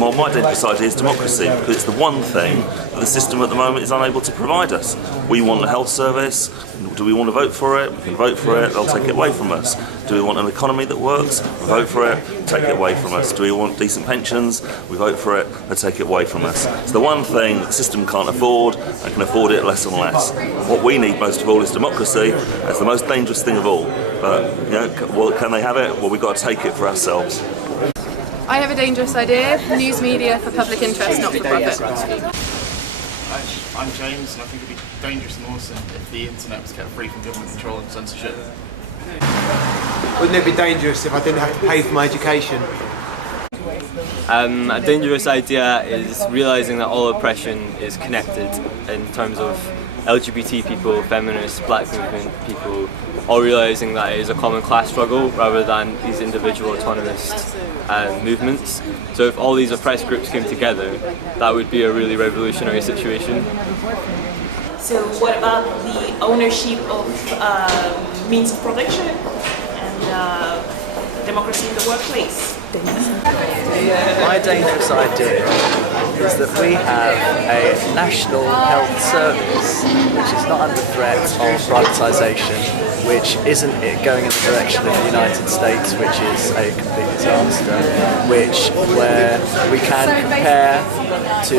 Well, my dangerous idea is democracy, because it's the one thing that the system at the moment is unable to provide us. We want a health service. Do we want to vote for it? We can vote for it, they'll take it away from us. Do we want an economy that works? We vote for it, take it away from us. Do we want decent pensions? We vote for it, they take it away from us. It's the one thing the system can't afford, and can afford it less and less. What we need most of all is democracy. It's the most dangerous thing of all. But, well, can they have it? Well, we've got to take it for ourselves. I have a dangerous idea: news media for public interest, not for profit. I'm James, and I think it'd be dangerous and awesome if the internet was kept free from government control and censorship. Wouldn't it be dangerous if I didn't have to pay for my education? A dangerous idea is realising that all oppression is connected in terms of LGBT people, feminists, black movement people, all realising that it is a common class struggle rather than these individual autonomous movements. So if all these oppressed groups came together, that would be a really revolutionary situation. So what about the ownership of means of production and democracy in the workplace? My dangerous idea is that we have a national health service which is not under threat of privatisation, which isn't going in the direction of the United States, which is a complete disaster, where we can compare to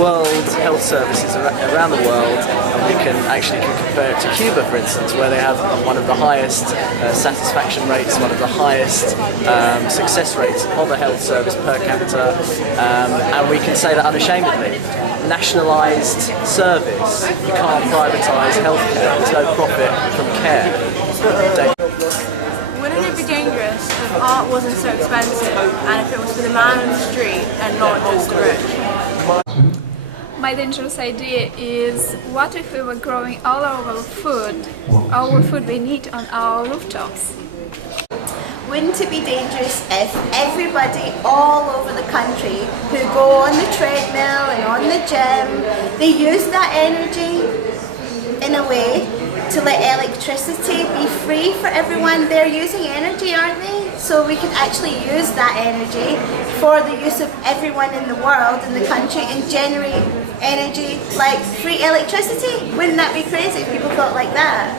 world health services around the world, and we can compare it to Cuba, for instance, where they have one of the highest satisfaction rates, one of the highest success rates of a health service per capita, and we can say that unashamedly. Nationalised service, you can't privatise healthcare, there's no profit from care. Wouldn't it be dangerous if art wasn't so expensive and if it was for the man on the street and not just the rich? My dangerous idea is, what if we were growing all our food we need on our rooftops? Wouldn't it be dangerous if everybody all over the country who go on the treadmill and on the gym, they use that energy in a way to let electricity be free for everyone? They're using energy, aren't they? So we could actually use that energy for the use of everyone in the world, in the country, and generate energy like free electricity. Wouldn't that be crazy if people thought like that?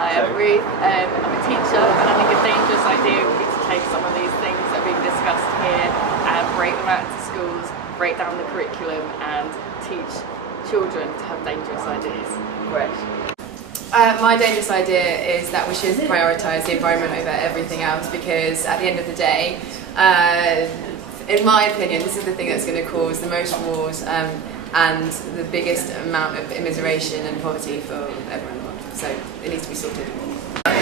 Hi, I'm Ruth. I'm a teacher, and I think a dangerous idea would be to take some of these things that are being discussed here and break them out into schools, break down the curriculum, and teach children to have dangerous ideas. Great. My dangerous idea is that we should prioritise the environment over everything else, because at the end of the day, in my opinion, this is the thing that's going to cause the most wars and the biggest amount of immiseration and poverty for everyone. So it needs to be sorted.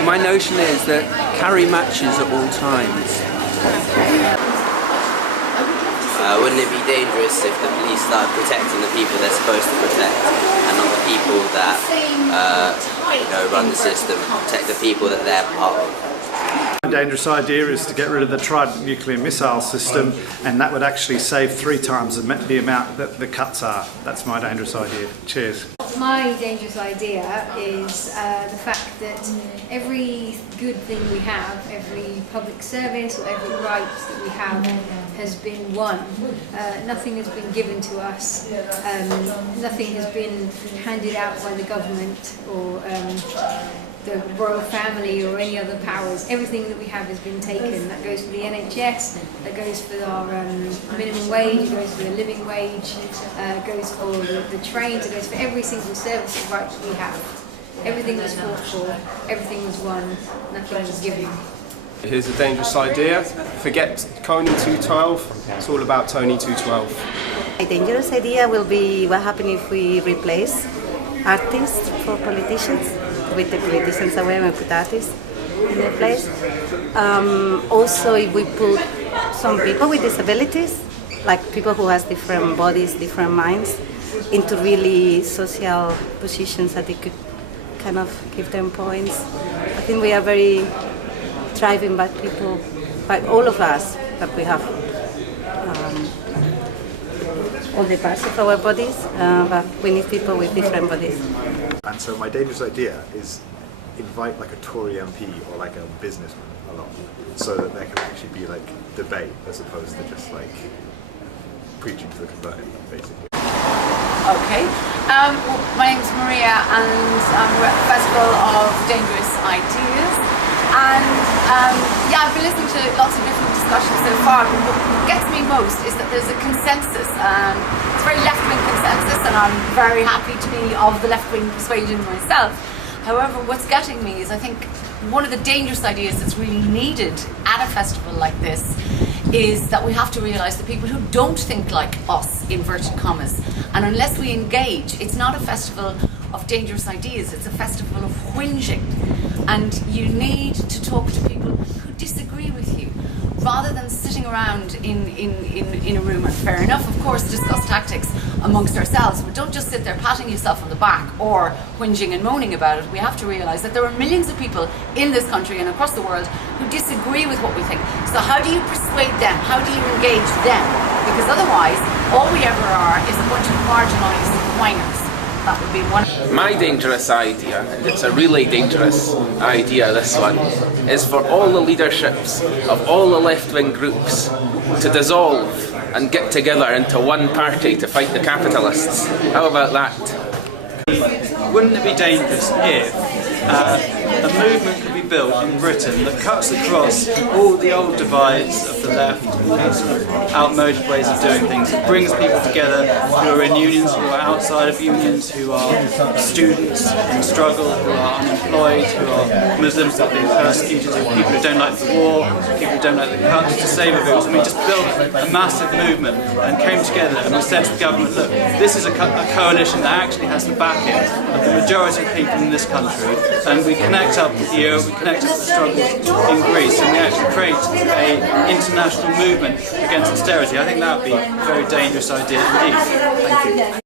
My notion is that carry matches at all times. Wouldn't it be dangerous if the police started protecting the people they're supposed to protect and not the people that run the system, protect the people that they're part of? A dangerous idea is to get rid of the Trident nuclear missile system, and that would actually save 3 times the amount that the cuts are. That's my dangerous idea. Cheers. My dangerous idea is the fact that every good thing we have, every public service or every right that we have has been won. Nothing has been given to us, nothing has been handed out by the government or the royal family or any other powers. Everything that we have has been taken. That goes for the NHS, that goes for our minimum wage, it goes for the living wage, goes for the trains, it goes for every single service and right that we have. Everything was fought for, everything was won, nothing was given. Here's a dangerous idea. Forget Tony 212, it's all about Tony 212. A dangerous idea will be what happens if we replace artists for politicians, with the politicians away and put artists in their place. Also, if we put some people with disabilities, like people who have different bodies, different minds, into really social positions that they could kind of give them points. I think we are very thriving by people, by all of us, that we have all the parts of our bodies, but we need people with different bodies. And so my dangerous idea is invite like a Tory MP or like a businessman a lot, so that there can actually be like debate as opposed to just like preaching to the converted, basically. Okay, well, my name's Maria and we're at the Festival of Dangerous Ideas, and yeah, I've been listening to lots of different discussions so far, but what gets me most is that there's a consensus, it's a very left-wing consensus, and I'm very happy to be of the left-wing persuasion myself. However, what's getting me is I think one of the dangerous ideas that's really needed at a festival like this is that we have to realise that people who don't think like us, inverted commas, and unless we engage, it's not a festival of dangerous ideas, it's a festival of whinging. And you need to talk to people who disagree with you, rather than sitting around in a room. And fair enough, of course, discuss tactics amongst ourselves, but don't just sit there patting yourself on the back or whinging and moaning about it. We have to realise that there are millions of people in this country and across the world who disagree with what we think. So how do you persuade them? How do you engage them? Because otherwise, all we ever are is a bunch of marginalised whiners. That would be one. My dangerous idea, and it's a really dangerous idea, this one, is for all the leaderships of all the left-wing groups to dissolve and get together into one party to fight the capitalists. How about that? Wouldn't it be dangerous if a movement could be built in Britain that cuts across all the old divides of the left and sort of outmoded ways of doing things, that brings people together who are in unions, who are outside of unions, who are students in struggle, who are unemployed, who are Muslims that are being persecuted, people who don't like the war, people who don't like the cuts to Labour bills, and we just built a massive movement and came together and we said to the government, look, this is a coalition that actually has the backing of the majority of people in this country, and we connect up with you, we connect up with the struggles in Greece, and we actually create an international movement against austerity. I think that would be a very dangerous idea indeed. Thank you.